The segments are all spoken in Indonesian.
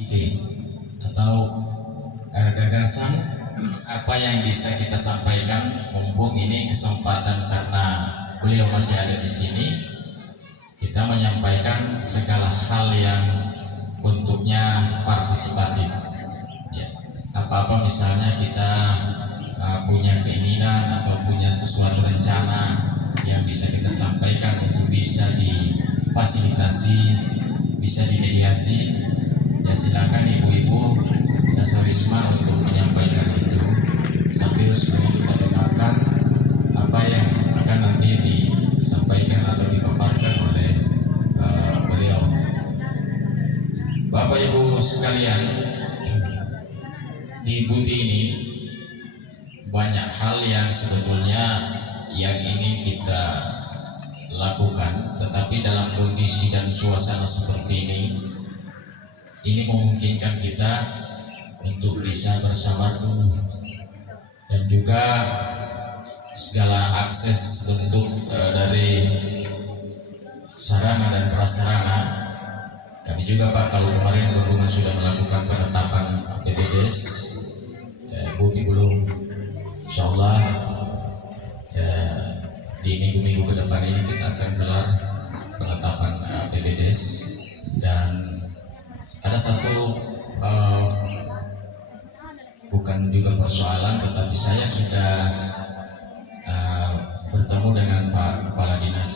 ide atau gagasan apa yang bisa kita sampaikan. Mumpung ini kesempatan karena beliau masih ada di sini, kita menyampaikan segala hal yang bentuknya partisipatif. Ya, apa-apa misalnya kita punya keinginan atau punya sesuatu rencana yang bisa kita sampaikan untuk bisa difasilitasi, bisa dimediasi, ya silakan ibu-ibu Dasawisma untuk menyampaikan itu sambil semuanya kita dengarkan apa yang akan nanti disampaikan atau dipaparkan oleh beliau. Bapak Ibu sekalian, di Budi ini banyak hal yang sebetulnya yang ingin kita lakukan, tetapi dalam kondisi dan suasana seperti ini memungkinkan kita untuk bisa bersama dan juga segala akses bentuk dari sarana dan prasarana. Kami juga Pak, kalau kemarin Perhubungan sudah melakukan penetapan APBDes, Budi belum, insya Allah di minggu-minggu ke depan ini kita akan gelar penetapan APBDes. Dan ada satu bukan juga persoalan, tetapi saya sudah bertemu dengan Pak Kepala Dinas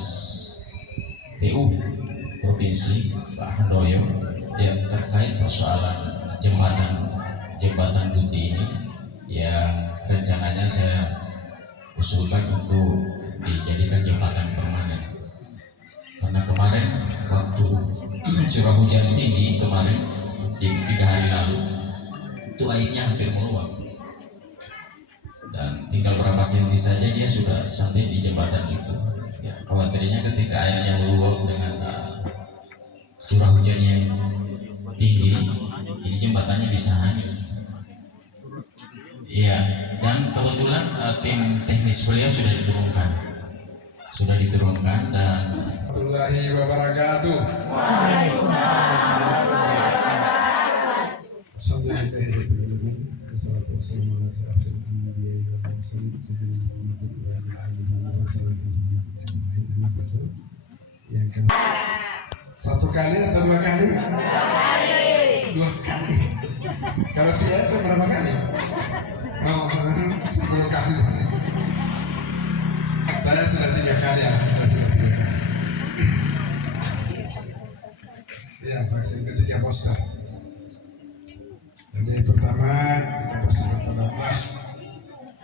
PU Provinsi Pak Handoyo yang terkait persoalan jembatan Buti ini yang rencananya saya usulkan untuk dijadikan jembatan permanen. Karena kemarin waktu curah hujan tinggi kemarin di 3 hari lalu itu airnya hampir meluap, dan tinggal berapa senti saja dia sudah sampai di jembatan itu. Ya, khawatirnya ketika airnya meluap dengan curah hujan yang tinggi, ini jembatannya bisa hanyut. Iya, dan kebetulan tim teknis beliau sudah diturunkan dan warahmatullahi wabarakatuh. Alhamdulillahirrahmanirrahim. Wassalatu wassalamu ala asyrafil anbiya'i wal mursalin sayyidina Muhammadin wa ala alihi wa sahbihi ajma'in. Amma ba'du. Yang kedua, satu kali atau 2 kali? 2 kali. Kalau tidak berapa kali? Oh, 10 kali. Saya sudah 3 kali ya. Ya, vaksin ketiga booster. Jadi pertama kita bersyukur pada Allah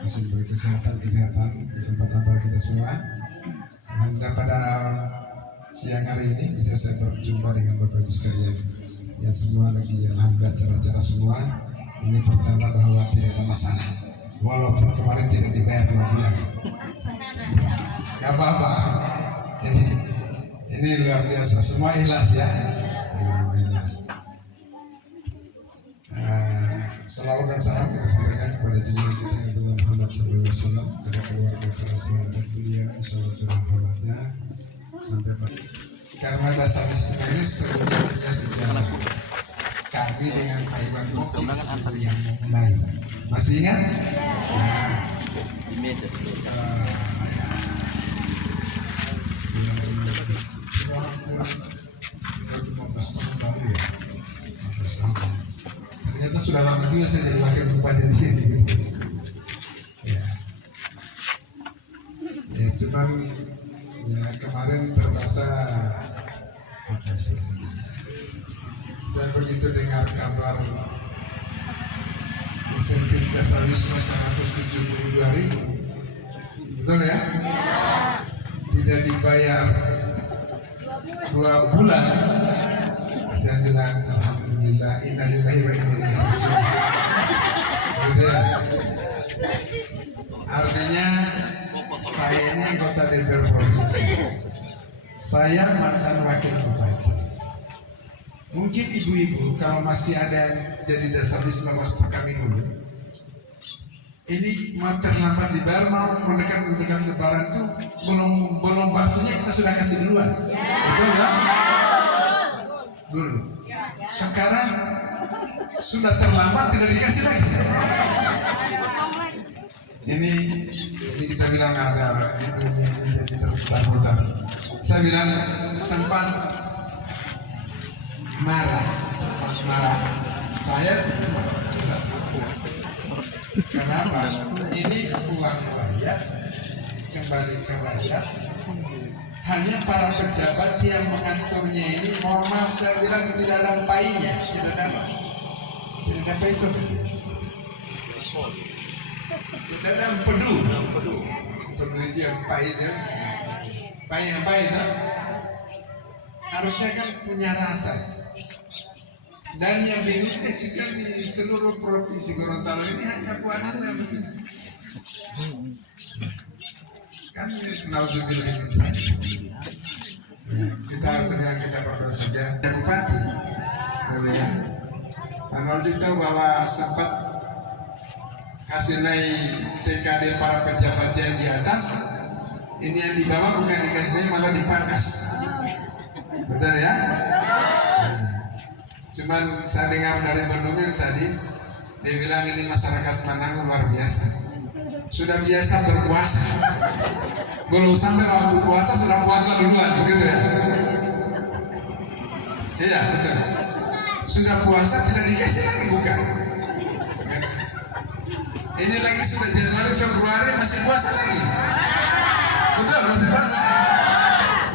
masih beri kesehatan kesempatan pada kita semua. Alhamdulillah pada siang hari ini bisa saya berjumpa dengan Bapak Ibu sekalian yang semua lagi alhamdulillah cara-cara semua. Ini pertama bahwa tidak ada masalah, walaupun kemarin tidak dibayar 2 bulan. Gak apa-apa. Ini luar biasa, semua ikhlas ya. Salawat dan salam kita sampaikan kepada junjungan kita Nabi Muhammad SAW, kepada keluarga para sahabat beliau, insyaallah curah rahmatnya sampai karena dasar istimewa ini sebetulnya sejarah kami dengan Pak Iwan Kopi itu yang memulai. Masih ingat? Nah, 15 tahun lalu ya, 15 tahun. Ternyata sudah lama juga saya jadi wakil bupati di sini. Gitu. Ya, cuman ya kemarin terpaksa apa istilahnya? Saya begitu dengar kabar insentif Dasawisma 172.000, betul ya? Tidak dibayar 2 bulan. Saya bilang alhamdulillah, innalillahi wa inna ilaihi raji'un. Gitu ya. Artinya saya ini anggota DPR provinsi. Saya mantan wakil bupati. Mungkin ibu-ibu kalau masih ada yang jadi Dasawisma waktu kami dulu, ini terlambat dibayar, mau mendekat lebaran tuh belum waktunya kita sudah kasih duluan. Betul nggak? Dulu. Sekarang sudah terlambat tidak dikasih lagi. Ini jadi kita bilang ada di dunia ini jadi terputar-putar. Saya bilang sempat marah. Saya sempat kenapa? Ini uang rakyat kembali ke rakyat. Hanya para pejabat yang mengaturnya ini, mohon maaf saya bilang tidak ada painya, tidak ada itu, tidak ada empedu itu yang pahit ya, pahit harusnya kan punya rasa. Dan yang bingungnya juga di seluruh provinsi Gorontalo ini hanya buatan yang begini. Kan naudzubillah kita sedang kita berdoa saja. Bupati, ya. Pak Noldi tahu bahwa sempat kasih naik TKD para pejabat yang di atas. Ini yang di bawah bukan dikasih naik malah dipangkas. Betul ya? Cuman saya dengar dari Bandungnya tadi, dia bilang ini masyarakat Manado luar biasa. Sudah biasa berpuasa, belum sampai waktu puasa sudah puasa duluan, begitu ya? Iya betul. Sudah puasa tidak dikasih lagi bukan? Ini lagi sudah Januari Februari masih puasa lagi, betul masih puasa.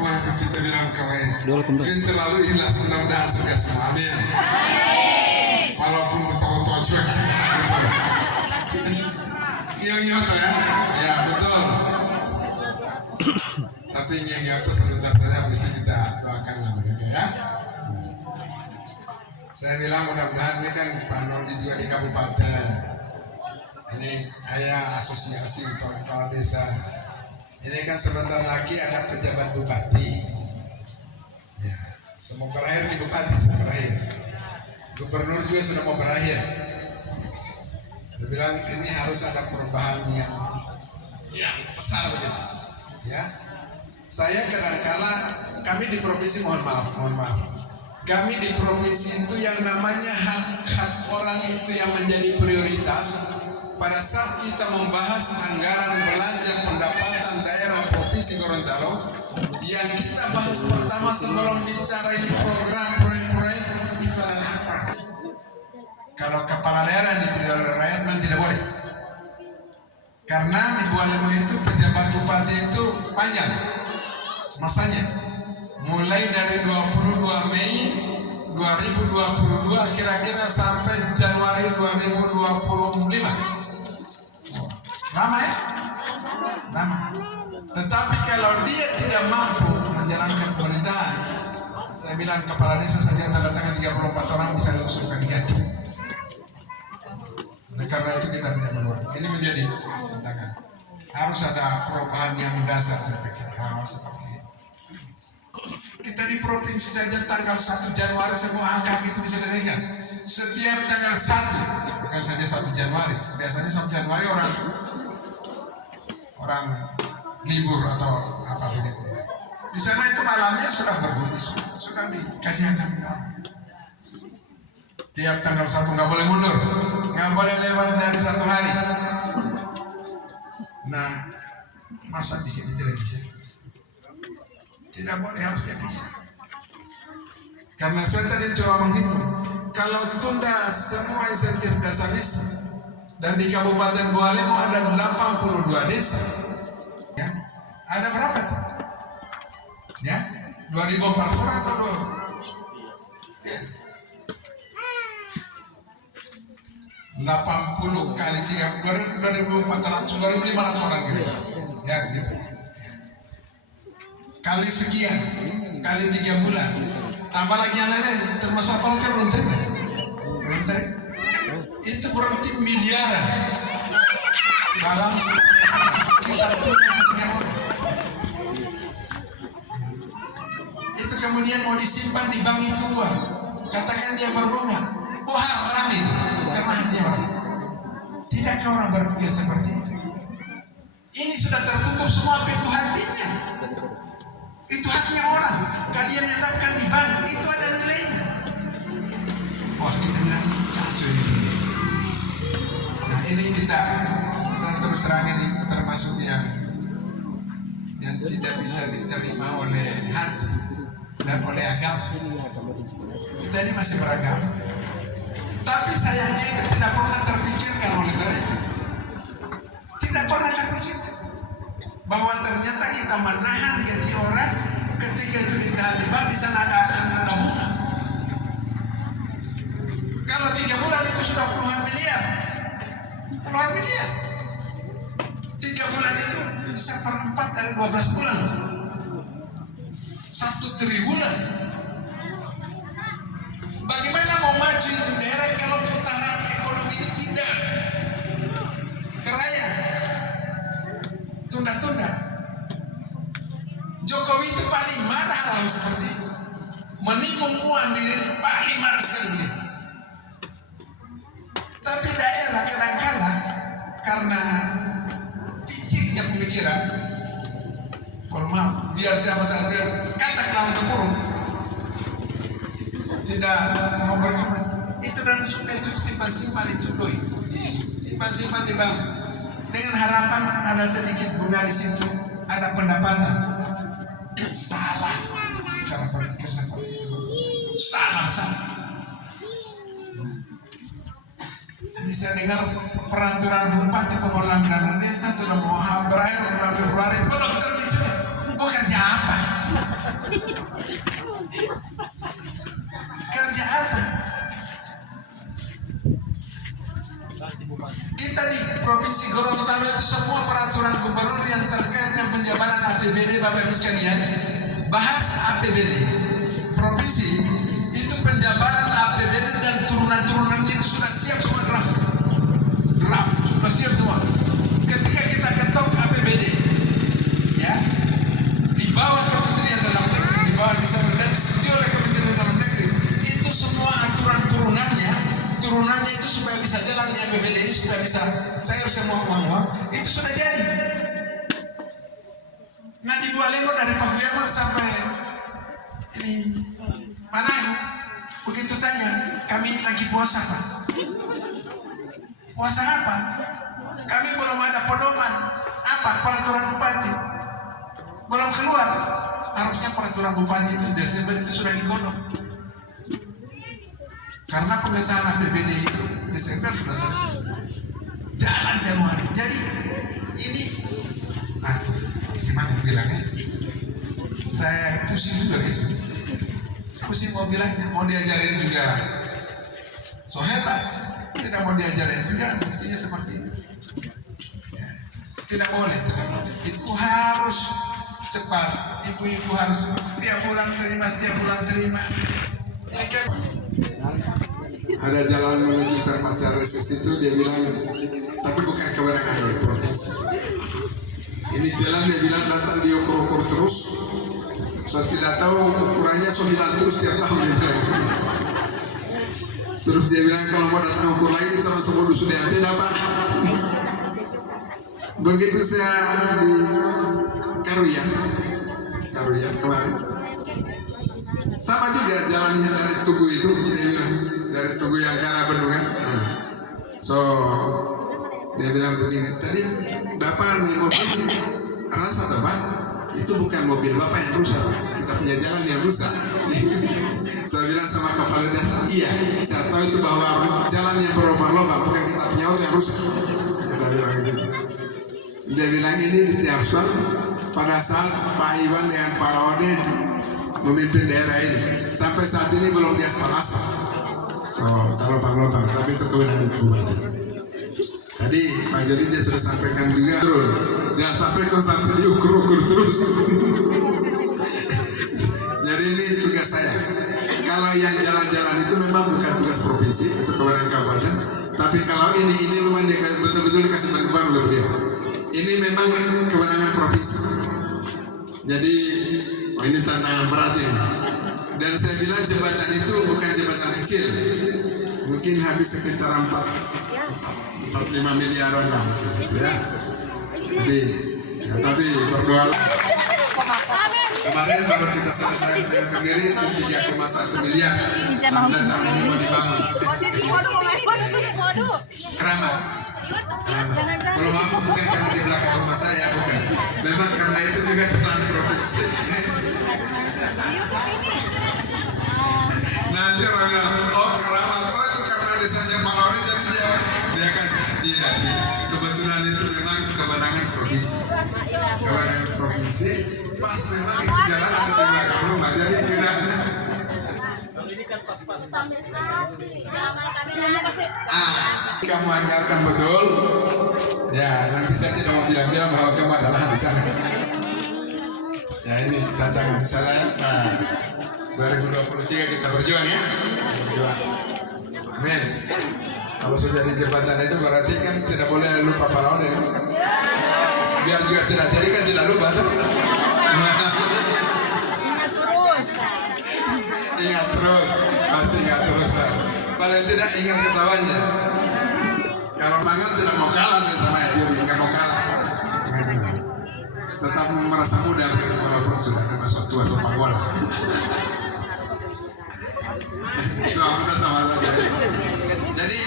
Wah kita bilang kawan, ini terlalu ikhlas, mudah-mudahan surga semua, amin. Walaupun betul-betul cuek. Nyoto ya, ya betul. Tapi nyoto sebentar saja, habis itu kita doakanlah mereka ya. Saya bilang mudah-mudahan ini kan Pak Noldi juga di kabupaten. Ini ayah asosiasi kepala desa. Ini kan sebentar lagi ada pejabat bupati. Ya, semua berakhir di bupati, semua berakhir. Gubernur juga sudah mau berakhir. Saya bilang ini harus ada perubahan yang besar begitu. Ya, saya kadang-kala kami di provinsi mohon maaf. Kami di provinsi itu yang namanya hak orang itu yang menjadi prioritas. Pada saat kita membahas anggaran belanja pendapatan daerah provinsi Gorontalo, yang kita bahas pertama sebelum bicara ini program proyek-proyek itu adalah apa? Kalau kepala daerah dipilih oleh rakyat memang tidak boleh. Karena di Bualemo itu pejabat bupati itu panjang masanya. Mulai dari 22 Mei 2022 kira-kira sampai Januari 2025. Lama ya? Lama. Tetapi kalau dia tidak mampu menjalankan pemerintahan, saya bilang kepala desa saja tanda tangan 34 orang bisa diusulkan diganti. Nah, karena itu kita bisa keluar. Ini menjadi tantangan. Harus ada perubahan yang mendasar saya pikir. Hal seperti ini. Kita di provinsi saja tanggal 1 Januari semua angka itu bisa diselesaikan. Setiap tanggal 1, bukan saja 1 Januari. Biasanya 1 Januari orang libur atau apa begitu ya. Di sana itu malamnya sudah berbunyi, sudah dikasih angka. Tiap tanggal 1 nggak boleh mundur, nggak boleh lewat dari 1 hari. Nah, masa di sini tidak bisa? Tidak boleh, harusnya bisa. Karena saya tadi coba menghitung, kalau tunda semua insentif desa desa, dan di Kabupaten Bualemo ada 82 desa, ya, ada berapa tuh? Ya, 2.000 orang atau 2? Ya. 80 kali 3, 2.400, 2.500 orang gitu. Ya, gitu. Kali sekian, kali 3 bulan, tambah lagi yang lain, termasuk apa lagi belum terima? Itu berarti miliaran dalam kita punya orang. Itu kemudian mau disimpan di bank itu uang, katakan dia berbunga, oh haram itu, karena hatinya orang. Tidakkah orang berpikir seperti itu? Ini sudah tertutup semua pintu hatinya. Itu haknya orang. Kalian letakkan di bank, itu ada nilainya. Wah kita bilang ini kacau. ini kita, saya terus terang ini termasuk yang tidak bisa diterima oleh hati dan oleh agama. Kita ini masih beragama, tapi sayangnya itu tidak pernah terpikirkan oleh mereka. Tidak pernah terpikirkan bahwa ternyata kita menahan gaji orang ketika itu ditahan di bank, di sana ada bunga. Kalau 3 bulan itu sudah puluhan miliar. 3 bulan itu 1/4 dari 12 bulan. 1 triliunan. Bagaimana mau maju itu daerah kalau putaran ekonomi ini tidak keraya, tunda-tunda. Jokowi itu paling marah hal seperti itu. Menikung uang diri ini paling marah sekali beliau. Tapi daerah kadang-kadang karena piciknya pemikiran, kalau mau biar siapa saja biar kata kelam kepurung, tidak mau berkembang. Itu dan suka itu simpan-simpan itu doi, simpan-simpan di bank dengan harapan ada sedikit bunga di situ, ada pendapatan. Salah cara berpikir seperti itu, salah. Jadi saya dengar peraturan bupati pengelolaan dana desa sudah mau berakhir bulan Februari, belum terbit juga. Oh, kerja apa? Kerja apa? Kita di Provinsi Gorontalo itu semua peraturan gubernur yang terkait dengan penjabaran APBD, Bapak Ibu sekalian, bahas APBD provinsi itu, penjabaran APBD dan turunan-turunannya itu sudah siap semua, draft sudah siap semua. Ketika kita ketok APBD ya, dibawa Kementerian Dalam Negeri, dibawa bisa disetujui oleh Kementerian Dalam Negeri, itu semua aturan turunannya itu supaya bisa jalan di APBD ini, supaya bisa cair semua uang itu sudah jadi. Nah, di Bualemo dari Pakuyaman sampai ini mana, begitu tanya, kami lagi puasa Pak. Puasa apa? Kami belum ada pedoman. Apa? Peraturan bupati belum keluar. Harusnya peraturan bupati itu Desember itu sudah digodok. Karena pengesahan APBD itu Desember sudah selesai. Jalan Januari. Jadi ini, gimana bilangnya? Saya pusing juga gitu. Pusing mau bilangnya, mau diajarin juga so hebat, tidak mau diajarin juga, buktinya seperti itu ya, tidak boleh. Itu harus cepat, ibu-ibu harus cepat, setiap bulan terima. Ini kan ada jalan menuju terpaksa reses itu, dia bilang, tapi bukan kewenangan dari provinsi. Ini jalan dia bilang datang diukur-ukur terus. Saya tidak tahu ukurannya 9 terus tiap tahun dia bilang. Terus dia bilang kalau mau datang ukur lagi terus semua dusun dia dapat. Begitu saya di Karuyan kemarin, sama juga jalannya dari Tugu itu, dia bilang dari Tugu yang ke arah Bendungan. So dia bilang begini, tadi Bapak nih mobil rasa atau Pak? Itu bukan mobil Bapak yang rusak, kita punya jalan yang rusak. Saya bilang sama kepala desa, iya, saya tahu itu bahwa jalan yang berlubang-lubang, bukan kita punya auto yang rusak. Dia bilang gitu. Dia bilang ini di Tiarsuan pada saat Pak Iwan dengan Pak Lawade memimpin daerah ini, sampai saat ini belum diaspal-aspal. So terlubang-lubang, tapi itu kewenangan bupati. Tadi Pak Jody dia sudah sampaikan juga, jangan sampai kau sampai diukur-ukur terus. Jadi ini tugas saya. Kalau yang jalan-jalan itu memang bukan tugas provinsi, itu kewenangan kabupaten. Tapi kalau ini rumah dia betul-betul dikasih bantuan oleh beliau. Ini memang kewenangan provinsi. Jadi ini tantangan berat ini. Dan saya bilang jembatan itu bukan jembatan kecil. Mungkin habis sekitar 4-5 miliaran lah gitu ya. Jadi ya, tapi berdoa. Kemarin baru kita selesai dengan Kediri 3,1 miliar. Dan tahun ini mau dibangun. Keramat. Kalau maaf bukan karena di belakang rumah saya, bukan. Memang karena itu juga teman provinsi. Nanti orang bilang, oh keramat, oh itu karena desanya Pak Lori jadi dia kasih. Tidak. Kebetulan itu memang kewenangan provinsi. Kewenangan provinsi, pas memang itu jalan ada di belakang rumah, jadi tidak. Kamu anggarkan betul. Ya, nanti saya tidak mau bilang-bilang bahwa kamu adalah di sana. Ya ini tantangan saya. Nah, 2023 kita berjuang ya. Berjuang. Amin. Kalau sudah di jembatan itu berarti kan tidak boleh lupa pahlawan ya. Biar juga tidak jadi kan tidak lupa tuh. Ingat terus, pasti ingat terus lah. Paling tidak ingat ketawanya. Kalau mangan tidak mau kalah sama dia, nggak mau kalah. Tetap merasa muda walaupun sudah masuk tua sepak bola. Tua muda sama saja. Jadi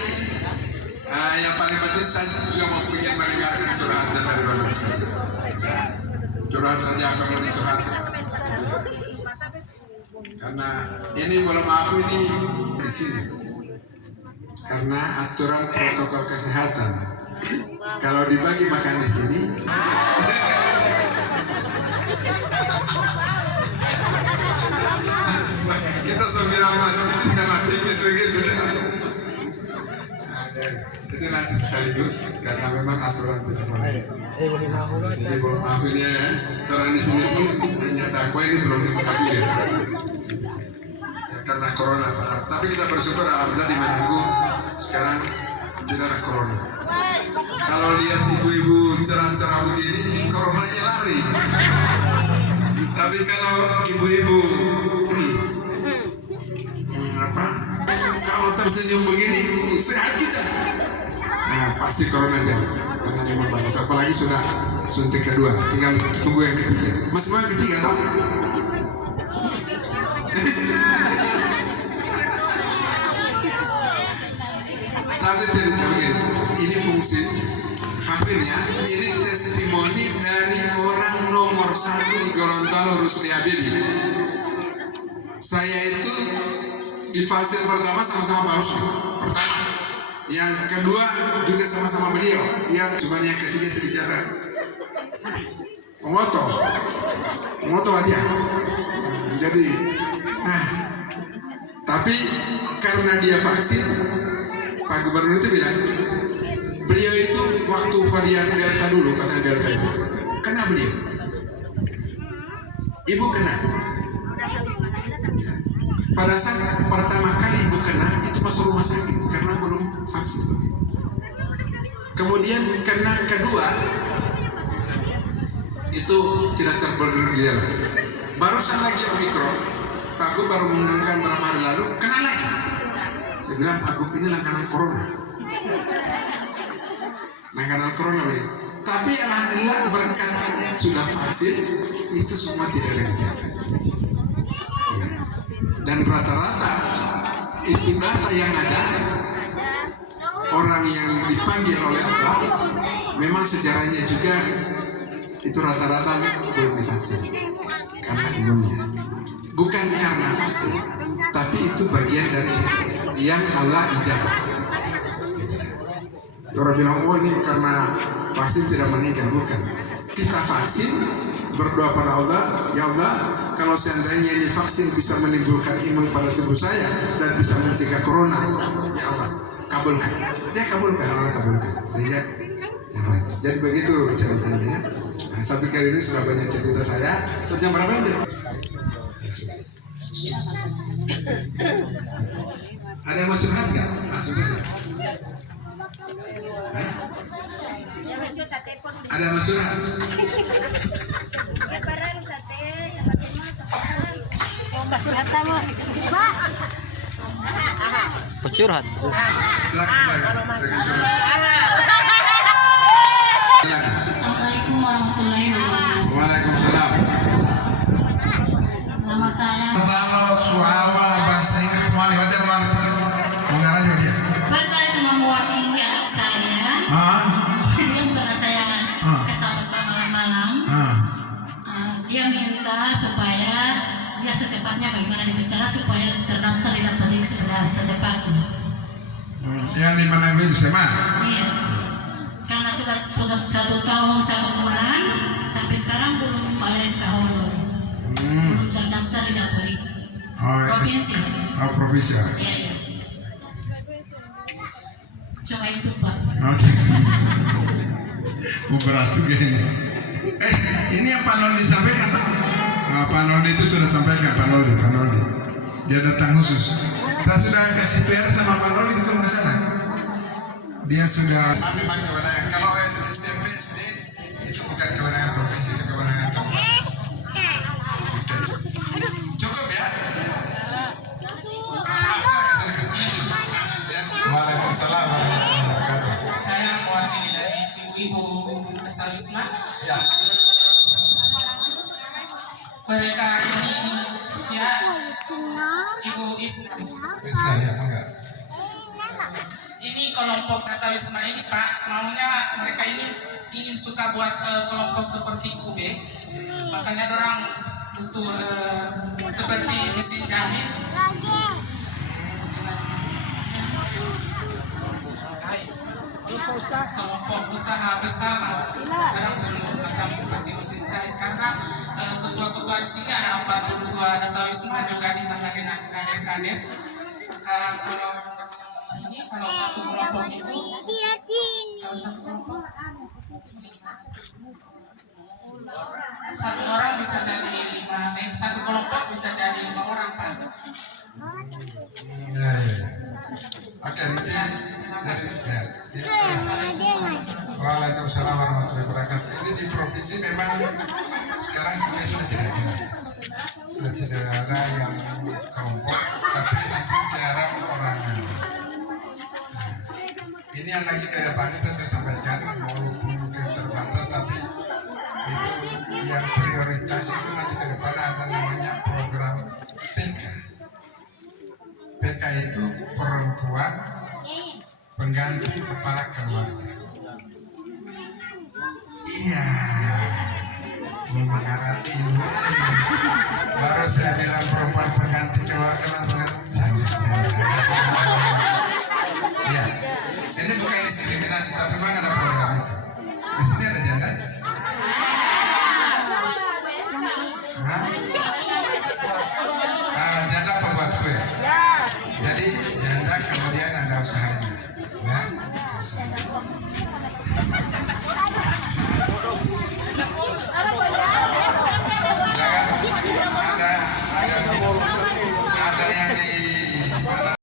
yang paling penting saya juga mau ingin mendengarkan curhatan dari Bapak sekalian. Curhat saja apa yang mau dicurhatkan. Karena ini belum maaf ini di sini. Karena aturan protokol kesehatan. Kalau dibagi makan di sini, kita 9 manis karena tipis begitu. Itu nanti sekaligus karena memang aturan tidak boleh. Jadi belum maaf ini ya. Aturan di sini pun hanya takwa ini belum dibuka ya. Karena corona, tapi kita bersyukur alhamdulillah di Manado sekarang tidak ada corona. Kalau lihat ibu-ibu cerah-cerah begini, coronanya lari. Tapi kalau ibu-ibu kalau tersenyum begini, sehat kita. Nah, pasti corona jauh. Karena memang bagus. Apalagi sudah suntik kedua, tinggal tunggu yang ketiga. Masih mau yang ketiga tau? Tapi cerita begini, ini fungsi vaksinnya, ini testimoni dari orang nomor 1 di Gorontalo, Rusli Habibie. Saya itu divaksin pertama sama-sama Pak Rusli, pertama. Yang kedua juga sama-sama beliau. Yang cuma yang ketiga sedikit Moto aja. Jadi, tapi karena dia vaksin, Pak Gubernur itu bilang, beliau itu waktu varian Delta dulu, kata Delta itu, kena beliau. Ibu kena. Pada saat pertama kali ibu kena, itu masuk rumah sakit karena belum vaksin. Kemudian kena kedua, itu tidak terbergejala. Barusan lagi Omikron, Pak Gub baru mengumumkan beberapa hari lalu, kena lagi. Saya bilang, Pak Gub ini langganan corona. Langganan corona beliau. Tapi alhamdulillah berkat sudah vaksin, itu semua tidak ada gejala. Ya. Dan rata-rata itu data yang ada, orang yang dipanggil oleh Allah, memang sejarahnya juga itu rata-rata belum divaksin karena imunnya. Bukan karena vaksin, tapi itu bagian dari yang Allah ijabah. Orang bilang, oh ini karena vaksin tidak meninggal. Bukan. Kita vaksin, berdoa pada Allah, ya Allah, kalau seandainya ini vaksin bisa menimbulkan imun pada tubuh saya dan bisa mencegah corona, ya Allah, kabulkan. Dia kabulkan, Allah kabulkan. Sehingga yang lain. Jadi begitu ceritanya ya. Nah, sampai kali ini sudah banyak cerita saya. Sudah berapa jam? Ada yang mau curhat nggak? Langsung saja. Hah? Ada yang mau curhat? Curhat. Silakan curhat. Assalamualaikum warahmatullahi wabarakatuh. Waalaikumsalam. Nama saya bahasa Inggris semua nih, wajar banget. Mengarahnya dia. saya cuma mewakili anak saya bagaimana dibicara supaya terdaftar di Dapodik segera secepatnya. Yang di mana Ibu SMA? Iya. Karena sudah 1 tahun 1 bulan sampai sekarang belum ada SK Hulu. Belum terdaftar di Dapodik. Oh, Provinsi. Oh, provinsi. Iya, iya. Cuma itu Pak. Berat juga ini. Ini yang Pak Noldi sampaikan Pak? Nah, Pak Noldi itu sudah sampaikan Pak Noldi. Dia datang khusus. Saya sudah kasih PR sama Pak Noldi itu ke sana. Dia sudah memang kewenangan. Kalau SMP SD itu bukan kewenangan provinsi, itu kewenangan kabupaten. Oke. Cukup ya? Waalaikumsalam warahmatullahi wabarakatuh. Saya mewakili dari ibu-ibu Desa Wisma. Ya. Mereka ini ya Ibu Isna. Bisa ya, enggak? Ini kelompok Desa Wisma ini Pak, maunya mereka ini ingin suka buat kelompok seperti UB. Makanya orang butuh seperti mesin jahit. Kelompok usaha bersama kadang perlu macam seperti mesin jahit karena ketua-ketua di sini ada 42 Desa Wisma juga ditambah dengan kader-kader. Kalau ini kalau satu kelompok itu satu orang bisa jadi 5, satu kelompok bisa jadi 5 orang Pak. Ya. Oke, nanti Waalaikumsalam warahmatullahi wabarakatuh. Ini di provinsi memang sekarang sudah tidak ada yang kelompok, tapi nanti jarang orangan. Ini yang lagi ke depan kita sudah sampaikan, walaupun mungkin terbatas, tapi itu yang prioritas itu nanti ke depan ada namanya program PK. PK itu perempuan pengganti kepala keluarga. Iya, mengerti baru saya bilang perempuan pengganti keluarga langsung ya. Ini bukan diskriminasi, tapi memang ada program itu. Di sini ada janda. Janda pembuat kue. Jadi janda kemudian ada usahanya, ya. Jangan ada yang di mana